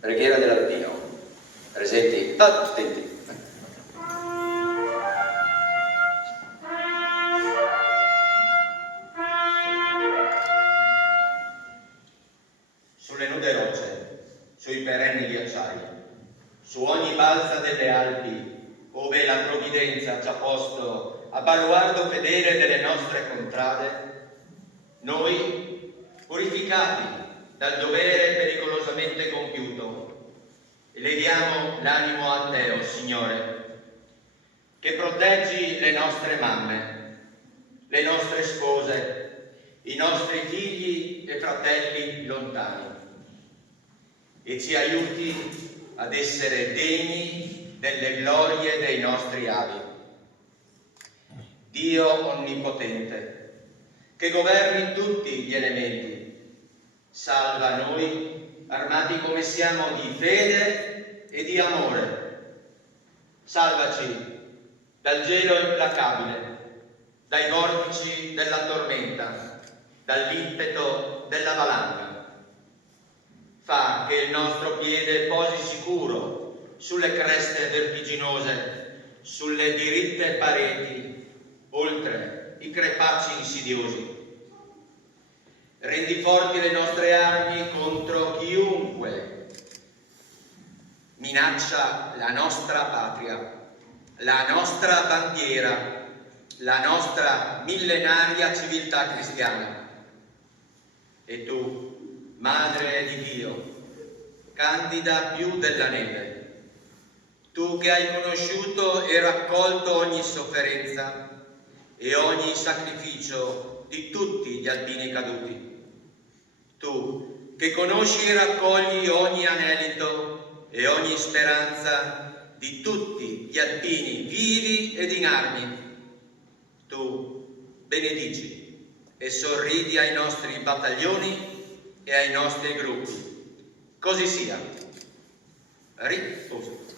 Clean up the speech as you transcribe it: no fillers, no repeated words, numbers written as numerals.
Preghiera dell'Alpino. Presenti, attenti. Sulle nude rocce, sui perenni ghiacciai, su ogni balza delle Alpi, ove la provvidenza ci ha posto a baluardo fedele delle nostre contrade, noi, purificati dal dovere pericolosamente compiuto, eleviamo l'animo a te, o Signore, che proteggi le nostre mamme, le nostre spose, i nostri figli e fratelli lontani, e ci aiuti ad essere degni delle glorie dei nostri avi. Dio onnipotente, che governi tutti gli elementi, salva noi, armati come siamo di fede e di amore. Salvaci dal gelo implacabile, dai vortici della tormenta, dall'impeto della valanga. Fa che il nostro piede posi sicuro sulle creste vertiginose, sulle diritte pareti, oltre i crepacci insidiosi. Rendi forti le nostre armi contro chiunque minaccia la nostra patria, la nostra bandiera, la nostra millenaria civiltà cristiana. E tu, Madre di Dio, candida più della neve, tu che hai conosciuto e raccolto ogni sofferenza e ogni sacrificio di tutti gli alpini caduti, tu che conosci e raccogli ogni anelito e ogni speranza di tutti gli alpini vivi ed in armi, tu benedici e sorridi ai nostri battaglioni e ai nostri gruppi. Così sia. Riposa.